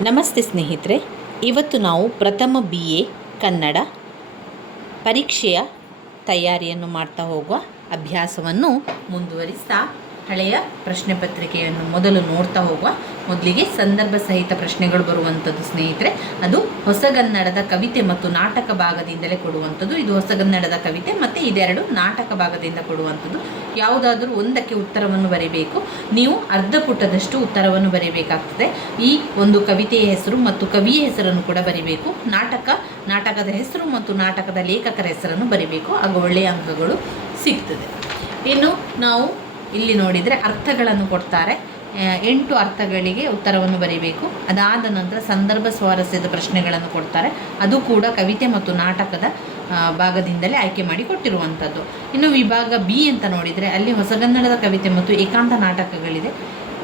ನಮಸ್ತೆ ಸ್ನೇಹಿತರೆ ಇವತ್ತು ನಾವು ಪ್ರಥಮ ಬಿ ಎ ಕನ್ನಡ ಪರೀಕ್ಷೆಯ ತಯಾರಿಯನ್ನು ಮಾಡ್ತಾ ಹೋಗುವ ಅಭ್ಯಾಸವನ್ನು ಮುಂದುವರಿಸ್ತಾ ಹಳೆಯ ಪ್ರಶ್ನೆ ಪತ್ರಿಕೆಯನ್ನು ಮೊದಲು ನೋಡ್ತಾ ಹೋಗುವ. ಮೊದಲಿಗೆ ಸಂದರ್ಭ ಸಹಿತ ಪ್ರಶ್ನೆಗಳು ಬರುವಂಥದ್ದು ಸ್ನೇಹಿತರೆ, ಅದು ಹೊಸಗನ್ನಡದ ಕವಿತೆ ಮತ್ತು ನಾಟಕ ಭಾಗದಿಂದಲೇ ಕೊಡುವಂಥದ್ದು. ಇದು ಹೊಸಗನ್ನಡದ ಕವಿತೆ ಮತ್ತು ಇದೆರಡು ನಾಟಕ ಭಾಗದಿಂದ ಕೊಡುವಂಥದ್ದು. ಯಾವುದಾದರೂ ಒಂದಕ್ಕೆ ಉತ್ತರವನ್ನು ಬರೀಬೇಕು. ನೀವು ಅರ್ಧ ಪುಟದಷ್ಟು ಉತ್ತರವನ್ನು ಬರೀಬೇಕಾಗ್ತದೆ. ಈ ಒಂದು ಕವಿತೆಯ ಹೆಸರು ಮತ್ತು ಕವಿಯ ಹೆಸರನ್ನು ಕೂಡ ಬರೀಬೇಕು. ನಾಟಕ, ನಾಟಕದ ಹೆಸರು ಮತ್ತು ನಾಟಕದ ಲೇಖಕರ ಹೆಸರನ್ನು ಬರೀಬೇಕು. ಆಗ ಒಳ್ಳೆಯ ಅಂಕಗಳು ಸಿಗ್ತದೆ. ಇನ್ನು ನಾವು ಇಲ್ಲಿ ನೋಡಿದರೆ ಅರ್ಥಗಳನ್ನು ಕೊಡ್ತಾರೆ. ಎಂಟು ಅರ್ಥಗಳಿಗೆ ಉತ್ತರವನ್ನು ಬರೀಬೇಕು. ಅದಾದ ನಂತರ ಸಂದರ್ಭ ಸ್ವಾರಸ್ಯದ ಪ್ರಶ್ನೆಗಳನ್ನು ಕೊಡ್ತಾರೆ. ಅದು ಕೂಡ ಕವಿತೆ ಮತ್ತು ನಾಟಕದ ಭಾಗದಿಂದಲೇ ಆಯ್ಕೆ ಮಾಡಿ ಕೊಟ್ಟಿರುವಂಥದ್ದು. ಇನ್ನು ವಿಭಾಗ ಬಿ ಅಂತ ನೋಡಿದರೆ ಅಲ್ಲಿ ಹೊಸಗನ್ನಡದ ಕವಿತೆ ಮತ್ತು ಏಕಾಂತ ನಾಟಕಗಳಿದೆ.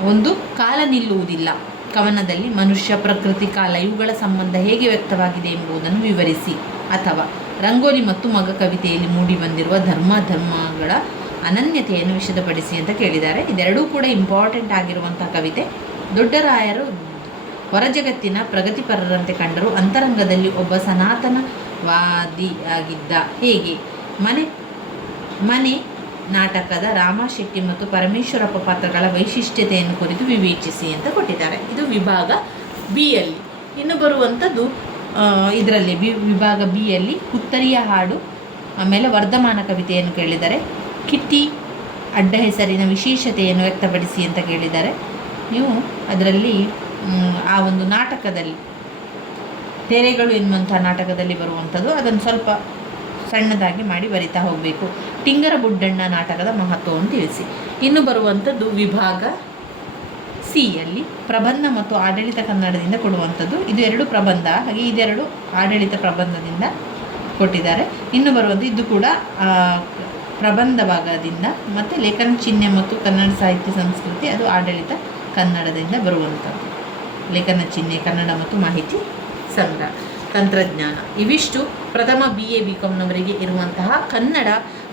ಒಂದು, ಕಾಲ ನಿಲ್ಲುವುದಿಲ್ಲ. ಕವನದಲ್ಲಿ ಮನುಷ್ಯ, ಪ್ರಕೃತಿ, ಕಾಲ ಇವುಗಳ ಸಂಬಂಧ ಹೇಗೆ ವ್ಯಕ್ತವಾಗಿದೆ ಎಂಬುದನ್ನು ವಿವರಿಸಿ. ಅಥವಾ, ರಂಗೋಲಿ ಮತ್ತು ಮಗ ಕವಿತೆಯಲ್ಲಿ ಮೂಡಿಬಂದಿರುವ ಧರ್ಮ, ಧರ್ಮಗಳ ಅನನ್ಯತೆಯನ್ನು ವಿಷದಪಡಿಸಿ ಅಂತ ಕೇಳಿದ್ದಾರೆ. ಇದೆರಡೂ ಕೂಡ ಇಂಪಾರ್ಟೆಂಟ್ ಆಗಿರುವಂಥ ಕವಿತೆ. ದೊಡ್ಡರಾಯರು ಹೊರಜಗತ್ತಿನ ಪ್ರಗತಿಪರರಂತೆ ಕಂಡರು. ಅಂತರಂಗದಲ್ಲಿ ಒಬ್ಬ ಸನಾತನವಾದಿಯಾಗಿದ್ದ ಹೇಗೆ? ಮನೆ ಮನೆ ನಾಟಕದ ರಾಮ ಶೆಟ್ಟಿ ಮತ್ತು ಪರಮೇಶ್ವರಪ್ಪ ಪಾತ್ರಗಳ ವೈಶಿಷ್ಟ್ಯತೆಯನ್ನು ಕುರಿತು ವಿವೇಚಿಸಿ ಅಂತ ಕೊಟ್ಟಿದ್ದಾರೆ. ಇದು ವಿಭಾಗ ಬಿ ಯಲ್ಲಿ. ಇನ್ನು ಬರುವಂಥದ್ದು ಇದರಲ್ಲಿ, ಬಿ, ವಿಭಾಗ ಬಿ ಯಲ್ಲಿ ಉತ್ತರಿಯ ಹಾಡು, ಆಮೇಲೆ ವರ್ಧಮಾನ ಕವಿತೆಯನ್ನು ಕೇಳಿದ್ದಾರೆ ಕಿಟ್ಟಿ ಅಡ್ಡ ಹೆಸರಿನ ವಿಶೇಷತೆಯನ್ನು ವ್ಯಕ್ತಪಡಿಸಿ ಅಂತ ಕೇಳಿದ್ದಾರೆ. ನೀವು ಅದರಲ್ಲಿ ಆ ಒಂದು ನಾಟಕದಲ್ಲಿ, ತೆರೆಗಳು ಎನ್ನುವಂಥ ನಾಟಕದಲ್ಲಿ ಬರುವಂಥದ್ದು, ಅದನ್ನು ಸ್ವಲ್ಪ ಸಣ್ಣದಾಗಿ ಮಾಡಿ ಬರಿತಾ ಹೋಗಬೇಕು. ಟಿಂಗರ ಬುಡ್ಡಣ್ಣ ನಾಟಕದ ಮಹತ್ವವನ್ನು ತಿಳಿಸಿ. ಇನ್ನು ಬರುವಂಥದ್ದು ವಿಭಾಗ ಸಿಯಲ್ಲಿ ಪ್ರಬಂಧ ಮತ್ತು ಆಡಳಿತ ಕನ್ನಡದಿಂದ ಕೊಡುವಂಥದ್ದು. ಇದು ಎರಡು ಪ್ರಬಂಧ, ಹಾಗೆ ಇದೆರಡು ಆಡಳಿತ ಪ್ರಬಂಧದಿಂದ ಕೊಟ್ಟಿದ್ದಾರೆ. ಇನ್ನು ಬರುವಂಥ ಇದು ಕೂಡ ಪ್ರಬಂಧ ಭಾಗದಿಂದ ಮತ್ತು ಲೇಖನ ಚಿಹ್ನೆ ಮತ್ತು ಕನ್ನಡ ಸಾಹಿತ್ಯ ಸಂಸ್ಕೃತಿ, ಅದು ಆಡಳಿತ ಕನ್ನಡದಿಂದ ಬರುವಂಥದ್ದು. ಲೇಖನ ಚಿಹ್ನೆ, ಕನ್ನಡ ಮತ್ತು ಮಾಹಿತಿ ಸಂಗ್ರಹ, ತಂತ್ರಜ್ಞಾನ. ಇವಿಷ್ಟು ಪ್ರಥಮ ಬಿ ಎ ಬಿ ಕಾಮ್ನವರಿಗೆ ಇರುವಂತಹ ಕನ್ನಡ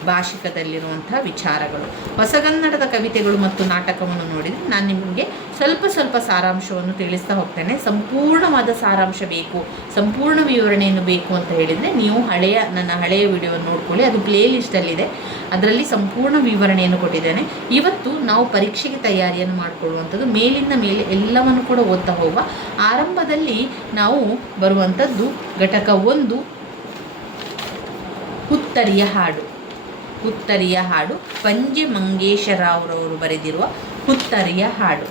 ಭಾಷಿಕದಲ್ಲಿರುವಂತಹ ವಿಚಾರಗಳು. ಹೊಸಗನ್ನಡದ ಕವಿತೆಗಳು ಮತ್ತು ನಾಟಕವನ್ನು ನೋಡಿದರೆ ನಾನು ನಿಮಗೆ ಸ್ವಲ್ಪ ಸ್ವಲ್ಪ ಸಾರಾಂಶವನ್ನು ತಿಳಿಸ್ತಾ ಹೋಗ್ತೇನೆ. ಸಂಪೂರ್ಣವಾದ ಸಾರಾಂಶ ಬೇಕು, ಸಂಪೂರ್ಣ ವಿವರಣೆಯನ್ನು ಬೇಕು ಅಂತ ಹೇಳಿದರೆ ನೀವು ಹಳೆಯ, ನನ್ನ ಹಳೆಯ ವಿಡಿಯೋವನ್ನು ನೋಡ್ಕೊಳ್ಳಿ. ಅದು ಪ್ಲೇ ಲಿಸ್ಟಲ್ಲಿದೆ ಅದರಲ್ಲಿ ಸಂಪೂರ್ಣ ವಿವರಣೆಯನ್ನು ಕೊಟ್ಟಿದ್ದೇನೆ. ಇವತ್ತು ನಾವು ಪರೀಕ್ಷೆಗೆ ತಯಾರಿಯನ್ನು ಮಾಡಿಕೊಳ್ಳುವಂಥದ್ದು, ಮೇಲಿಂದ ಮೇಲೆ ಎಲ್ಲವನ್ನು ಕೂಡ ಓದ್ತಾ ಹೋಗುವ. ಆರಂಭದಲ್ಲಿ ನಾವು ಬರುವಂಥದ್ದು ಘಟಕ ಒಂದು, ಹುತ್ತರಿಯ ಹಾಡು. ಹುತ್ತರಿಯ ಹಾಡು. ಪಂಜೆ ಮಂಗೇಶರಾವ್ರವರು ಬರೆದಿರುವ ಹುತ್ತರಿಯ ಹಾಡು.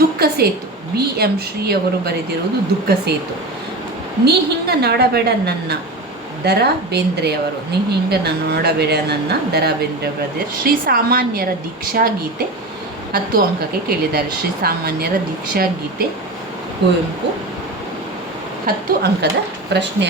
ದುಃಖ ಸೇತು. ಬಿ. ಎಂ. ಶ್ರೀ ಅವರು ಬರೆದಿರುವುದು ದುಃಖ ಸೇತು. ನೀ ಹಿಂಗ ನೋಡಬೇಡ ನನ್ನ ದರ ಬೇಂದ್ರೆಯವರು. ನೀ ಹಿಂಗ ನಾನು ನೋಡಬೇಡ ನನ್ನ ದರ ಬೇಂದ್ರೆ ಬರೆದಿದ್ದಾರೆ. ಶ್ರೀ ಸಾಮಾನ್ಯರ ದೀಕ್ಷಾ ಗೀತೆ ಹತ್ತು ಅಂಕಕ್ಕೆ ಕೇಳಿದ್ದಾರೆ. ಶ್ರೀ ಸಾಮಾನ್ಯರ ದೀಕ್ಷಾ ಗೀತೆ ಕುವೆಂಪು ಹತ್ತು ಅಂಕದ ಪ್ರಶ್ನೆ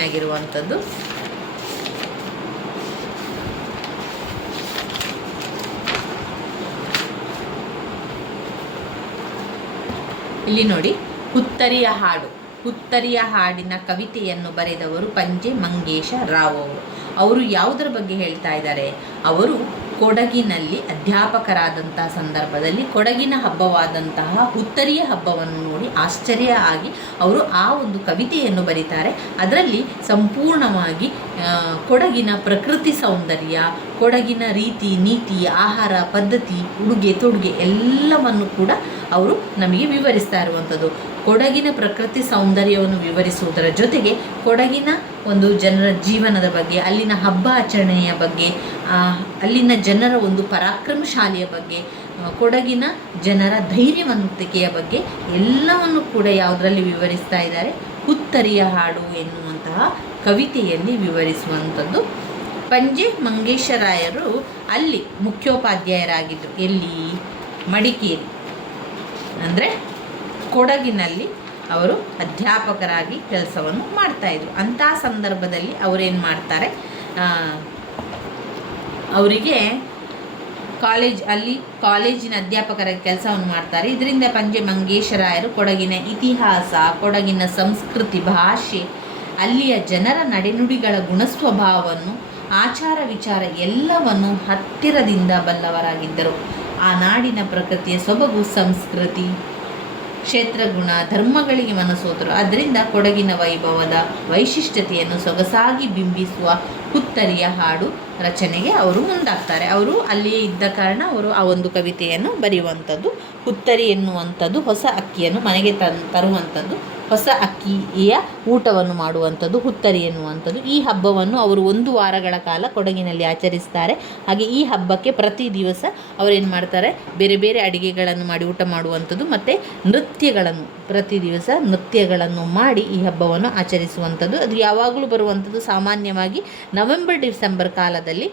ಇಲ್ಲಿ ನೋಡಿ, ಹುತ್ತರಿಯ ಹಾಡು. ಹುತ್ತರಿಯ ಹಾಡಿನ ಕವಿತೆಯನ್ನು ಬರೆದವರು ಪಂಜೆ ಮಂಗೇಶ ರಾವ್ ಅವರು ಅವರು ಯಾವುದರ ಬಗ್ಗೆ ಹೇಳ್ತಾ ಇದ್ದಾರೆ? ಅವರು ಕೊಡಗಿನಲ್ಲಿ ಅಧ್ಯಾಪಕರಾದಂತಹ ಸಂದರ್ಭದಲ್ಲಿ ಕೊಡಗಿನ ಹಬ್ಬವಾದಂತಹ ಹುತ್ತರಿಯ ಹಬ್ಬವನ್ನು ನೋಡಿ ಆಶ್ಚರ್ಯ ಆಗಿ ಅವರು ಆ ಒಂದು ಕವಿತೆಯನ್ನು ಬರೀತಾರೆ. ಅದರಲ್ಲಿ ಸಂಪೂರ್ಣವಾಗಿ ಕೊಡಗಿನ ಪ್ರಕೃತಿ ಸೌಂದರ್ಯ, ಕೊಡಗಿನ ರೀತಿ, ನೀತಿ, ಆಹಾರ, ಪದ್ಧತಿ, ಉಡುಗೆ, ತೊಡುಗೆ ಎಲ್ಲವನ್ನು ಕೂಡ ಅವರು ನಮಗೆ ವಿವರಿಸ್ತಾ ಇರುವಂಥದ್ದು. ಕೊಡಗಿನ ಪ್ರಕೃತಿ ಸೌಂದರ್ಯವನ್ನು ವಿವರಿಸುವುದರ ಜೊತೆಗೆ ಕೊಡಗಿನ ಒಂದು ಜನರ ಜೀವನದ ಬಗ್ಗೆ, ಅಲ್ಲಿನ ಹಬ್ಬ ಆಚರಣೆಯ ಬಗ್ಗೆ ಅಲ್ಲಿನ ಜನರ ಒಂದು ಪರಾಕ್ರಮಶಾಲಿಯ ಬಗ್ಗೆ ಕೊಡಗಿನ ಜನರ ಧೈರ್ಯವಂತಿಕೆಯ ಬಗ್ಗೆ ಎಲ್ಲವನ್ನು ಕೂಡ ಯಾವುದರಲ್ಲಿ ವಿವರಿಸ್ತಾ ಇದ್ದಾರೆ? ಹುತ್ತರಿಯ ಹಾಡು ಎನ್ನುವಂತಹ ಕವಿತೆಯಲ್ಲಿ ವಿವರಿಸುವಂಥದ್ದು. ಪಂಜೆ ಮಂಗೇಶರಾಯರು ಅಲ್ಲಿ ಮುಖ್ಯೋಪಾಧ್ಯಾಯರಾಗಿದ್ದರು ಎಲ್ಲಿ? ಮಡಿಕೇರಿ. ಅಂದರೆ ಕೊಡಗಿನಲ್ಲಿ ಅವರು ಅಧ್ಯಾಪಕರಾಗಿ ಕೆಲಸವನ್ನು ಮಾಡ್ತಾಯಿದ್ರು ಅಂಥ ಸಂದರ್ಭದಲ್ಲಿ ಅವರೇನು ಮಾಡ್ತಾರೆ? ಅವರಿಗೆ ಕಾಲೇಜ್ ಅಲ್ಲಿ ಕಾಲೇಜಿನ ಅಧ್ಯಾಪಕರಾಗಿ ಕೆಲಸವನ್ನು ಮಾಡ್ತಾರೆ. ಇದರಿಂದ ಪಂಜೆ ಮಂಗೇಶರಾಯರು ಕೊಡಗಿನ ಇತಿಹಾಸ, ಕೊಡಗಿನ ಸಂಸ್ಕೃತಿ, ಭಾಷೆ, ಅಲ್ಲಿಯ ಜನರ ನಡೆನುಡಿಗಳ ಗುಣಸ್ವಭಾವವನ್ನು, ಆಚಾರ ವಿಚಾರ ಎಲ್ಲವನ್ನು ಹತ್ತಿರದಿಂದ ಬಲ್ಲವರಾಗಿದ್ದರು. ಆ ನಾಡಿನ ಪ್ರಕೃತಿಯ ಸೊಬಗು ಸಂಸ್ಕೃತಿ ಕ್ಷೇತ್ರಗುಣ ಧರ್ಮಗಳಿಗೆ ಮನಸೋತರು ಅದರಿಂದ ಕೊಡಗಿನ ವೈಭವದ ವೈಶಿಷ್ಟ್ಯತೆಯನ್ನು ಸೊಗಸಾಗಿ ಬಿಂಬಿಸುವ ಹುತ್ತರಿಯ ಹಾಡು ರಚನೆಗೆ ಅವರು ಮುಂದಾಗ್ತಾರೆ. ಅವರು ಅಲ್ಲಿಯೇ ಇದ್ದ ಕಾರಣ ಅವರು ಆ ಒಂದು ಕವಿತೆಯನ್ನು ಬರೆಯುವಂಥದ್ದು, ಹುತ್ತರಿ ಎನ್ನುವಂಥದ್ದು, ಹೊಸ ಅಕ್ಕಿಯನ್ನು ಮನೆಗೆ ತರುವಂಥದ್ದು ಹೊಸ ಅಕ್ಕಿಯ ಊಟವನ್ನು ಮಾಡುವಂಥದ್ದು, ಹುತ್ತರಿ ಎನ್ನುವಂಥದ್ದು. ಈ ಹಬ್ಬವನ್ನು ಅವರು ಒಂದು ವಾರಗಳ ಕಾಲ ಕೊಡಗಿನಲ್ಲಿ ಆಚರಿಸ್ತಾರೆ. ಹಾಗೆ ಈ ಹಬ್ಬಕ್ಕೆ ಪ್ರತಿ ದಿವಸ ಅವರೇನು ಮಾಡ್ತಾರೆ? ಬೇರೆ ಬೇರೆ ಅಡುಗೆಗಳನ್ನು ಮಾಡಿ ಊಟ ಮಾಡುವಂಥದ್ದು ಮತ್ತು ನೃತ್ಯಗಳನ್ನು, ಪ್ರತಿ ದಿವಸ ನೃತ್ಯಗಳನ್ನು ಮಾಡಿ ಈ ಹಬ್ಬವನ್ನು ಆಚರಿಸುವಂಥದ್ದು. ಅದು ಯಾವಾಗಲೂ ಬರುವಂಥದ್ದು ಸಾಮಾನ್ಯವಾಗಿ ನವೆಂಬರ್, ಡಿಸೆಂಬರ್ ಕಾಲದಲ್ಲಿ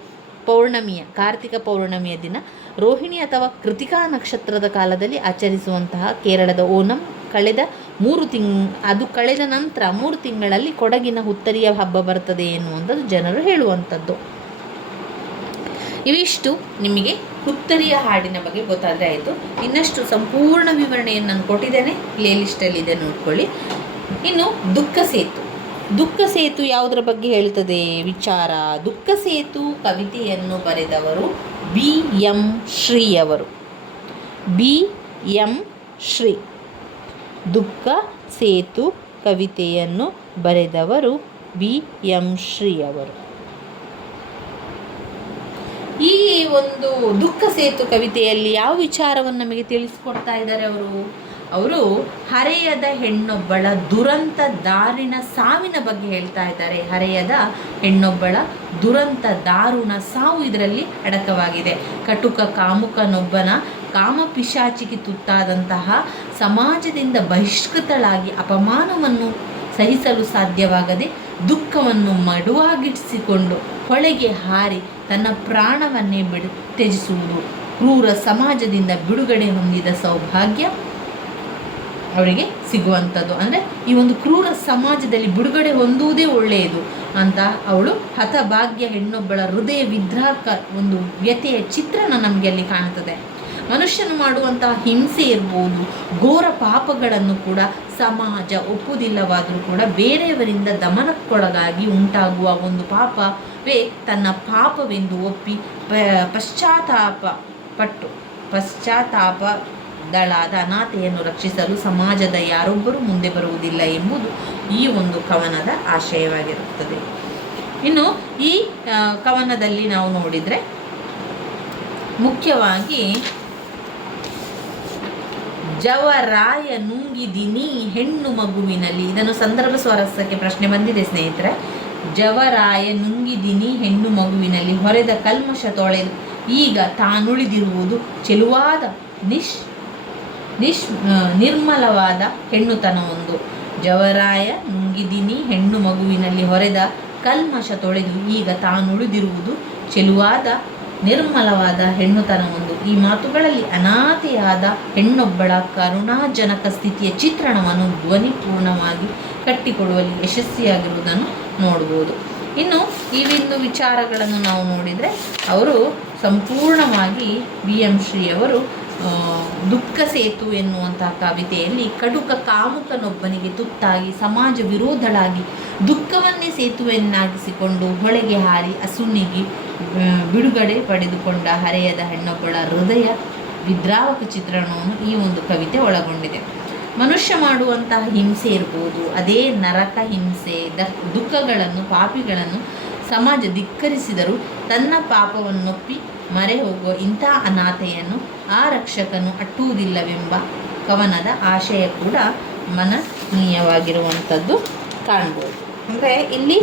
ಪೌರ್ಣಮಿಯ, ಕಾರ್ತಿಕ ಪೌರ್ಣಮಿಯ ದಿನ. ರೋಹಿಣಿ ಅಥವಾ ಕೃತಿಕಾ ನಕ್ಷತ್ರದ ಕಾಲದಲ್ಲಿ ಆಚರಿಸುವಂತಹ ಕೇರಳದ ಓಣಂ, ಕಳೆದ ಮೂರು ತಿಂಗ್, ಅದು ಕಳೆದ ನಂತರ ಮೂರು ತಿಂಗಳಲ್ಲಿ ಕೊಡಗಿನ ಹುತ್ತರಿಯ ಹಬ್ಬ ಬರ್ತದೆ ಎನ್ನುವಂಥದ್ದು ಜನರು ಹೇಳುವಂಥದ್ದು. ಇವಿಷ್ಟು ನಿಮಗೆ ಹುತ್ತರಿಯ ಹಾಡಿನ ಬಗ್ಗೆ ಗೊತ್ತಾದರೆ ಆಯಿತು. ಇನ್ನಷ್ಟು ಸಂಪೂರ್ಣ ವಿವರಣೆಯನ್ನು ನಾನು ಕೊಟ್ಟಿದ್ದೇನೆ. ಪ್ಲೇ ಲಿಸ್ಟಲ್ಲಿದೆ ನೋಡ್ಕೊಳ್ಳಿ. ಇನ್ನು ದುಃಖ ಸೇತು. ದುಃಖ ಸೇತು ಯಾವುದರ ಬಗ್ಗೆ ಹೇಳ್ತದೆ? ವಿಚಾರ. ದುಃಖ ಸೇತು ಕವಿತೆಯನ್ನು ಬರೆದವರು ಬಿ ಎಂ ಶ್ರೀಯವರು ಬಿ ಎಂ ಶ್ರೀ. ದುಃಖ, ಸೇತು, ಕವಿತೆಯನ್ನು ಬರೆದವರು ಬಿ. ಎಂ. ಶ್ರೀಯವರು ಈ ಒಂದು ದುಃಖ, ಸೇತು, ಕವಿತೆಯಲ್ಲಿ ಯಾವ ವಿಚಾರವನ್ನು ನಮಗೆ ತಿಳಿಸ್ಕೊಡ್ತಾ ಇದ್ದಾರೆ ಅವರು? ಅವರು ಹರೆಯದ ಹೆಣ್ಣೊಬ್ಬಳ ದುರಂತ ದಾರಿಣ ಸಾವಿನ ಬಗ್ಗೆ ಹೇಳ್ತಾ ಇದ್ದಾರೆ. ಹರೆಯದ ಹೆಣ್ಣೊಬ್ಬಳ ದುರಂತ ದಾರುಣ ಸಾವು ಇದರಲ್ಲಿ ಅಡಕವಾಗಿದೆ. ಕಟುಕ ಕಾಮುಕನೊಬ್ಬನ ಕಾಮ ಪಿಶಾಚಿಗೆ ತುತ್ತಾದಂತಹ ಸಮಾಜದಿಂದ ಬಹಿಷ್ಕೃತಳಾಗಿ ಅಪಮಾನವನ್ನು ಸಹಿಸಲು ಸಾಧ್ಯವಾಗದೆ ದುಃಖವನ್ನು ಮಡುವಾಗಿಡಿಸಿಕೊಂಡು ಹೊಳೆಗೆ ಹಾರಿ ತನ್ನ ಪ್ರಾಣವನ್ನೇ ಬಿಡು ತ್ಯಜಿಸುವುದು. ಕ್ರೂರ ಸಮಾಜದಿಂದ ಬಿಡುಗಡೆ ಹೊಂದಿದ ಸೌಭಾಗ್ಯ ಅವರಿಗೆ ಸಿಗುವಂಥದ್ದು. ಅಂದರೆ ಈ ಒಂದು ಕ್ರೂರ ಸಮಾಜದಲ್ಲಿ ಬಿಡುಗಡೆ ಹೊಂದುವುದೇ ಒಳ್ಳೆಯದು. ಅಂತ ಅವಳು ಹತಭಾಗ್ಯ ಹೆಣ್ಣೊಬ್ಬಳ ಹೃದಯ ವಿದ್ರಾಕ ಒಂದು ವ್ಯತೆಯ ಚಿತ್ರಣ ನಮಗೆ ಅಲ್ಲಿ ಕಾಣ್ತದೆ. ಮನುಷ್ಯನು ಮಾಡುವಂತಹ ಹಿಂಸೆ ಇರ್ಬೋದು ಘೋರ ಪಾಪಗಳನ್ನು ಕೂಡ ಸಮಾಜ ಒಪ್ಪುವುದಿಲ್ಲವಾದರೂ ಕೂಡ ಬೇರೆಯವರಿಂದ ದಮನಕ್ಕೊಳಗಾಗಿ ಉಂಟಾಗುವ ಒಂದು ಪಾಪವೇ ತನ್ನ ಪಾಪವೆಂದು ಒಪ್ಪಿ ಪಶ್ಚಾತ್ತಾಪ ಪಟ್ಟು ಪಶ್ಚಾತ್ತಾಪ ದಳಾದ ಅನಾಥೆಯನ್ನು ರಕ್ಷಿಸಲು ಸಮಾಜದ ಯಾರೊಬ್ಬರೂ ಮುಂದೆ ಬರುವುದಿಲ್ಲ ಎಂಬುದು ಈ ಒಂದು ಕವನದ ಆಶಯವಾಗಿರುತ್ತದೆ. ಇನ್ನು ಈ ಕವನದಲ್ಲಿ ನಾವು ನೋಡಿದರೆ ಮುಖ್ಯವಾಗಿ ಜವರಾಯ ನುಂಗಿದಿನಿ ಹೆಣ್ಣು ಮಗುವಿನಲ್ಲಿ. ಇದನ್ನು ಸಂದರ್ಭ ಸ್ವರಸಕ್ಕೆ ಪ್ರಶ್ನೆ ಬಂದಿದೆ ಸ್ನೇಹಿತರೆ. ಜವರಾಯ ನುಂಗಿದಿನಿ ಹೆಣ್ಣು ಮಗುವಿನಲ್ಲಿ ಹೊರೆದ ಕಲ್ಮಶ ತೊಳೆದು ಈಗ ತಾನುಳಿದಿರುವುದು ಚೆಲುವಾದ ನಿಶ್ ನಿಶ್ ನಿರ್ಮಲವಾದ ನಿರ್ಮಲವಾದ ಹೆಣ್ಣುತನವೊಂದು. ಜವರಾಯ ನುಂಗಿದಿನಿ ಹೆಣ್ಣು ಮಗುವಿನಲ್ಲಿ ಹೊರೆದ ಕಲ್ಮಶ ತೊಳೆದು ಈಗ ತಾನುಳಿದಿರುವುದು ಚೆಲುವಾದ ನಿರ್ಮಲವಾದ ಹೆಣ್ಣುತನವೊಂದು. ಈ ಮಾತುಗಳಲ್ಲಿ ಅನಾಥೆಯಾದ ಹೆಣ್ಣೊಬ್ಬಳ ಕರುಣಾಜನಕ ಸ್ಥಿತಿಯ ಚಿತ್ರಣವನ್ನು ಧ್ವನಿಪೂರ್ಣವಾಗಿ ಕಟ್ಟಿಕೊಡುವಲ್ಲಿ ಯಶಸ್ವಿಯಾಗಿರುವುದನ್ನು ನೋಡ್ಬೋದು ಇನ್ನು ಈ ಒಂದು ವಿಚಾರಗಳನ್ನು ನಾವು ನೋಡಿದರೆ ಅವರು ಸಂಪೂರ್ಣವಾಗಿ ಬಿ ಎಂ ಶ್ರೀಯವರು ಆ, ದುಃಖ ಸೇತು ಎನ್ನುವಂತಹ ಕವಿತೆಯಲ್ಲಿ ಕಡುಕ ಕಾಮುಕನೊಬ್ಬನಿಗೆ ತುತ್ತಾಗಿ ಸಮಾಜ ವಿರೋಧಳಾಗಿ ದುಃಖವನ್ನೇ ಸೇತುವೆಯನ್ನಾಗಿಸಿಕೊಂಡು ಹೊಳೆಗೆ ಹಾರಿ ಅಸುನಿಗೆ ಬಿಡುಗಡೆ ಪಡೆದುಕೊಂಡ ಹರೆಯದ ಹೆಣ್ಣೊಬ್ಬಳ ಹೃದಯ ವಿದ್ರಾವಕ ಚಿತ್ರಣವನ್ನು ಈ ಒಂದು ಕವಿತೆ ಒಳಗೊಂಡಿದೆ. ಮನುಷ್ಯ ಮಾಡುವಂತಹ ಹಿಂಸೆ ಇರ್ಬೋದು, ಅದೇ ನರಕ ಹಿಂಸೆ, ದ, ದುಃಖಗಳನ್ನು, ಪಾಪಿಗಳನ್ನು ಸಮಾಜ ಧಿಕ್ಕರಿಸಿದರೂ ತನ್ನ ಪಾಪವನ್ನೊಪ್ಪಿ ಮರೆ ಹೋಗುವ ಇಂಥ ಅನಾಥೆಯನ್ನು ಆ ರಕ್ಷಕನು ಅಟ್ಟುವುದಿಲ್ಲವೆಂಬ ಕವನದ ಆಶಯ ಕೂಡ ಮನನೀಯವಾಗಿರುವಂಥದ್ದು ಕಾಣ್ಬೋದು. ಅಂದರೆ ಇಲ್ಲಿ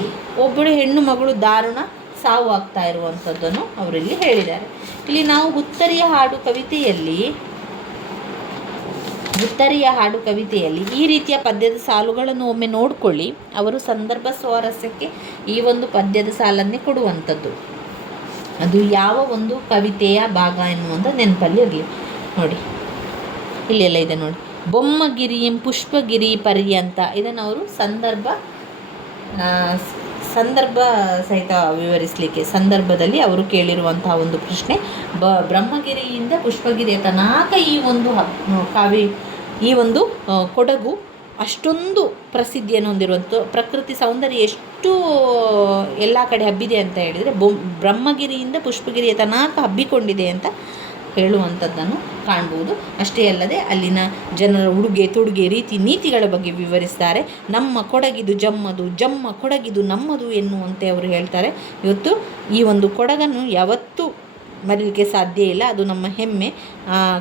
ಒಬ್ಬಳು ಹೆಣ್ಣು ಮಗಳು ದಾರುಣ ಸಾವು ಆಗ್ತಾ ಇರುವಂಥದ್ದನ್ನು ಅವರಲ್ಲಿ ಹೇಳಿದ್ದಾರೆ. ಇಲ್ಲಿ ನಾವು ಉತ್ತರಿಯ ಹಾಡು ಕವಿತೆಯಲ್ಲಿ ಉತ್ತರಿಯ ಹಾಡು ಕವಿತೆಯಲ್ಲಿ ಈ ರೀತಿಯ ಪದ್ಯದ ಸಾಲುಗಳನ್ನು ಒಮ್ಮೆ ನೋಡಿಕೊಳ್ಳಿ. ಅವರು ಸಂದರ್ಭ ಸ್ವಾರಸ್ಯಕ್ಕೆ ಈ ಒಂದು ಪದ್ಯದ ಸಾಲನ್ನೇ ಕೊಡುವಂಥದ್ದು. ಅದು ಯಾವ ಒಂದು ಕವಿತೆಯ ಭಾಗ ಎನ್ನುವಂಥ ನೆನಪಲ್ಲಿ ಇರಲಿ. ನೋಡಿ. ಇಲ್ಲೆಲ್ಲ ಇದೆ ನೋಡಿ. ಬೊಮ್ಮಗಿರಿಯಂ ಪುಷ್ಪಗಿರಿ ಪರ್ಯಂತ ಇದನ್ನು ಅವರು ಸಂದರ್ಭ ಸಂದರ್ಭ ಸಹಿತ ವಿವರಿಸಲಿಕ್ಕೆ ಸಂದರ್ಭದಲ್ಲಿ ಅವರು ಕೇಳಿರುವಂತಹ ಒಂದು ಪ್ರಶ್ನೆ, ಬ, ಬ್ರಹ್ಮಗಿರಿಯಿಂದ ಪುಷ್ಪಗಿರಿಯ ತನಕ ಈ ಒಂದು ಕಾವಿ, ಈ ಒಂದು ಕೊಡಗು ಅಷ್ಟೊಂದು ಪ್ರಸಿದ್ಧಿಯನ್ನು ಹೊಂದಿರುವಂಥ, ಪ್ರಕೃತಿ ಸೌಂದರ್ಯ ಎಷ್ಟು, ಎಲ್ಲ ಕಡೆ ಹಬ್ಬಿದೆ ಅಂತ ಹೇಳಿದರೆ ಬೊ ಬ್ರಹ್ಮಗಿರಿಯಿಂದ ಪುಷ್ಪಗಿರಿಯ ತನಕ ಹಬ್ಬಿಕೊಂಡಿದೆ ಅಂತ ಹೇಳುವಂಥದ್ದನ್ನು ಕಾಣ್ಬೋದು. ಅಷ್ಟೇ ಅಲ್ಲದೆ ಅಲ್ಲಿನ ಜನರ ಉಡುಗೆ ತೊಡುಗೆ ರೀತಿ ನೀತಿಗಳ ಬಗ್ಗೆ ವಿವರಿಸ್ತಾರೆ. ನಮ್ಮ ಕೊಡಗಿದು ಜಮ್ಮದು, ಜಮ್ಮ ಕೊಡಗಿದು ನಮ್ಮದು ಎನ್ನುವಂತೆ ಅವರು ಹೇಳ್ತಾರೆ. ಇವತ್ತು ಈ ಒಂದು ಕೊಡಗನ್ನು ಯಾವತ್ತೂ ಮರೀಲಿಕ್ಕೆ ಸಾಧ್ಯ ಇಲ್ಲ. ಅದು ನಮ್ಮ ಹೆಮ್ಮೆ.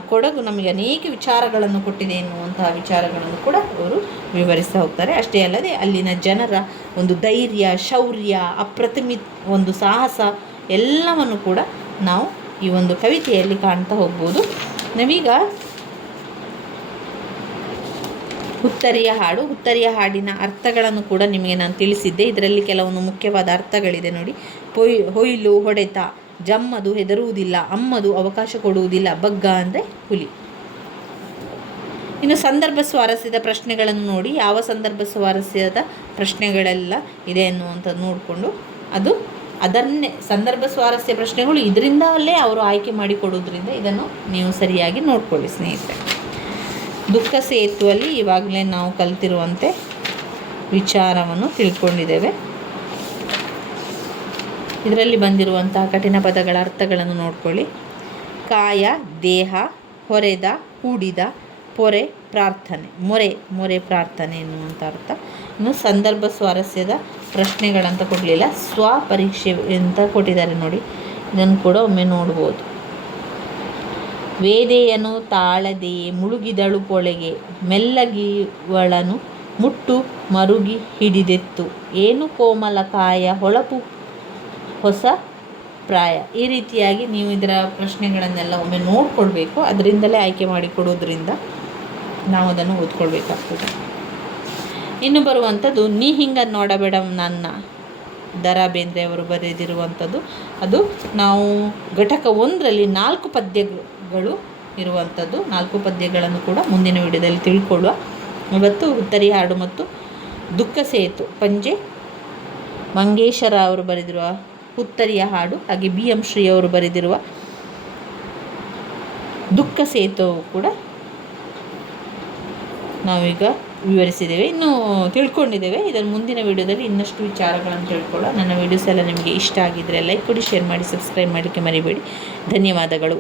ಕೊಡಗು ನಮಗೆ ಅನೇಕ ವಿಚಾರಗಳನ್ನು ಕೊಟ್ಟಿದೆ ಎನ್ನುವಂತಹ ವಿಚಾರಗಳನ್ನು ಕೂಡ ಅವರು ವಿವರಿಸ್ತಾ ಹೋಗ್ತಾರೆ. ಅಷ್ಟೇ ಅಲ್ಲದೆ ಅಲ್ಲಿನ ಜನರ ಒಂದು ಧೈರ್ಯ, ಶೌರ್ಯ ಅಪ್ರತಿಮಿತ್ ಒಂದು ಸಾಹಸ ಎಲ್ಲವನ್ನು ಕೂಡ ನಾವು ಈ ಒಂದು ಕವಿತೆಯಲ್ಲಿ ಕಾಣ್ತಾ ಹೋಗ್ಬೋದು. ನಾವೀಗ ಹುತ್ತರಿಯ ಹಾಡು, ಹುತ್ತರಿಯ ಹಾಡಿನ ಅರ್ಥಗಳನ್ನು ಕೂಡ ನಿಮಗೆ ನಾನು ತಿಳಿಸಿದ್ದೆ. ಇದರಲ್ಲಿ ಕೆಲವೊಂದು ಮುಖ್ಯವಾದ ಅರ್ಥಗಳಿದೆ ನೋಡಿ. ಪೊಯ್, ಹೊಯ್ಲು, ಹೊಡೆತ, ಜಮ್ಮದು ಹೆದರುವುದಿಲ್ಲ, ಅಮ್ಮದು ಅವಕಾಶ ಕೊಡುವುದಿಲ್ಲ, ಬಗ್ಗ ಅಂದರೆ ಹುಲಿ. ಇನ್ನು ಸಂದರ್ಭ ಸ್ವಾರಸ್ಯದ ಪ್ರಶ್ನೆಗಳನ್ನು ನೋಡಿ. ಯಾವ ಸಂದರ್ಭ ಸ್ವಾರಸ್ಯದ ಪ್ರಶ್ನೆಗಳೆಲ್ಲ ಇದೆ ಅನ್ನುವಂಥದ್ದು ನೋಡಿಕೊಂಡು ಅದು ಅದನ್ನೇ ಸಂದರ್ಭ ಸ್ವಾರಸ್ಯ ಪ್ರಶ್ನೆಗಳು ಇದರಿಂದಲೇ ಅವರು ಆಯ್ಕೆ ಮಾಡಿಕೊಡೋದ್ರಿಂದ ಇದನ್ನು ನೀವು ಸರಿಯಾಗಿ ನೋಡ್ಕೊಳ್ಳಿ, ಸ್ನೇಹಿತರೆ. ದುಃಖ ಸೇತುವಲ್ಲಿ ಇವಾಗಲೇ ನಾವು ಕಲ್ತಿರುವಂತೆ ವಿಚಾರವನ್ನು ತಿಳ್ಕೊಂಡಿದ್ದೇವೆ. ಇದರಲ್ಲಿ ಬಂದಿರುವಂತಹ ಕಠಿಣ ಪದಗಳ ಅರ್ಥಗಳನ್ನು ನೋಡ್ಕೊಳ್ಳಿ. ಕಾಯ, ದೇಹ, ಹೊರೆದ, ಹೂಡಿದ, ಪೊರೆ ಪ್ರಾರ್ಥನೆ, ಮೊರೆ ಮೊರೆ ಪ್ರಾರ್ಥನೆ ಎನ್ನುವಂಥ ಅರ್ಥ. ಇನ್ನು ಸಂದರ್ಭ ಸ್ವಾರಸ್ಯದ ಪ್ರಶ್ನೆಗಳಂತ ಕೊಡಲಿಲ್ಲ. ಸ್ವ ಪರೀಕ್ಷೆ ಅಂತ ಕೊಟ್ಟಿದ್ದಾರೆ ನೋಡಿ, ಇದನ್ನು ಕೂಡ ಒಮ್ಮೆ ನೋಡ್ಬೋದು. ವೇದೆಯನು ತಾಳದೆಯೇ ಮುಳುಗಿದಳು ಕೊಳೆಗೆ, ಮೆಲ್ಲಗಿವಳನು ಮುಟ್ಟು ಮರುಗಿ ಹಿಡಿದೆತ್ತು. ಏನು ಕೋಮಲ ಕಾಯ, ಹೊಳಪು ಹೊಸ ಪ್ರಾಯ. ಈ ರೀತಿಯಾಗಿ ನೀವು ಇದರ ಪ್ರಶ್ನೆಗಳನ್ನೆಲ್ಲ ಒಮ್ಮೆ ನೋಡಿಕೊಳ್ಬೇಕು ಅದರಿಂದಲೇ ಆಯ್ಕೆ ಮಾಡಿ ಕೊಡೋದ್ರಿಂದ ನಾವು ಅದನ್ನು ಓದ್ಕೊಳ್ಬೇಕಾಗ್ತದೆ. ಇನ್ನು ಬರುವಂಥದ್ದು, ನೀ ಹಿಂಗ ನೋಡಬೇಡ ನನ್ನ ದರ ಬೇಂದ್ರೆ ಅವರು ಬರೆದಿರುವಂಥದ್ದು. ಅದು ನಾವು ಘಟಕ ಒಂದರಲ್ಲಿ ನಾಲ್ಕು ಪದ್ಯಗಳು ಇರುವಂಥದ್ದು. ನಾಲ್ಕು ಪದ್ಯಗಳನ್ನು ಕೂಡ ಮುಂದಿನ ವಿಡಿಯೋದಲ್ಲಿ ತಿಳ್ಕೊಳ್ಳುವ. ಇವತ್ತು ಉತ್ತರಿ ಹಾಡು ಮತ್ತು ದುಃಖ ಸೇತು. ಪಂಜೆ ಮಂಗೇಶರ ಅವರು ಬರೆದಿರುವ ಉತ್ತರಿಯ ಹಾಡು, ಹಾಗೆ ಬಿ ಎಂ ಶ್ರೀ ಅವರು ಬರೆದಿರುವ ದುಃಖ ಸೇತು ಕೂಡ ನಾವೀಗ ವಿವರಿಸಿದ್ದೇವೆ. ಇನ್ನೂ ತಿಳ್ಕೊಂಡಿದ್ದೇವೆ. ಇದನ್ನು ಮುಂದಿನ ವಿಡಿಯೋದಲ್ಲಿ ಇನ್ನಷ್ಟು ವಿಚಾರಗಳನ್ನು ತಿಳ್ಕೊಳ್ಳೋ ನನ್ನ ವೀಡಿಯೋಸ್ ಎಲ್ಲ ನಿಮಗೆ ಇಷ್ಟ ಆಗಿದ್ದರೆ ಲೈಕ್ ಕೊಡಿ, ಶೇರ್ ಮಾಡಿ, ಸಬ್ಸ್ಕ್ರೈಬ್ ಮಾಡಲಿಕ್ಕೆ ಮರಿಬೇಡಿ. ಧನ್ಯವಾದಗಳು.